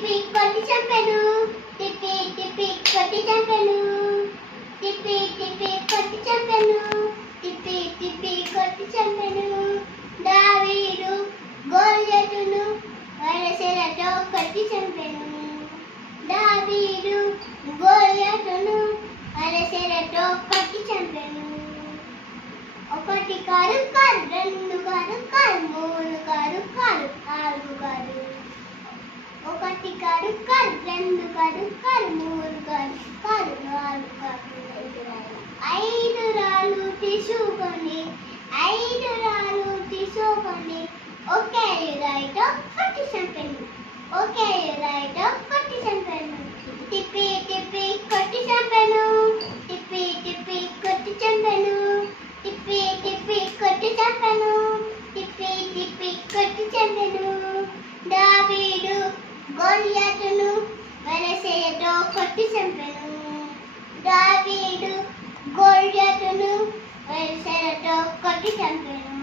తిప్పి కొట్టి చంపెను తిప్పి తిప్పి కొట్టి చంపెను తిప్పి తిప్పి కొట్టి చంపెను తిప్పి తిప్పి కొట్టి చంపెను దావీదు గొల్యాతును వరసెలతో కొట్టి చంపెను దావీదు గొల్యాతును వరసెలతో కొట్టి చంపెను ఒకటి కారు కారు రెండు కారు కారు మూడు కారు కారు నాలుగు కారు ఒకటి కారు కారు రెండు కారు కారు మూడు కారు కారు నాలుగు కారు ఐదు రాళ్ళు తీసుకొని ఒకే రైట్ కొట్టి చంపెను ఒకే రైట్ కొట్టి చంపెను తిప్పి తిప్పి కొట్టి చంపెను తిప్పి తిప్పి కొట్టి చంపెను తిప్పి తిప్పి కొట్టి చంపెను తిప్పి తిప్పి కొట్టి చంపెను దావీదు గొల్యాతును వరసెలతో కొట్టి చంపెను దావీదు గొల్యాతును వరసెలతో కొట్టి చంపెను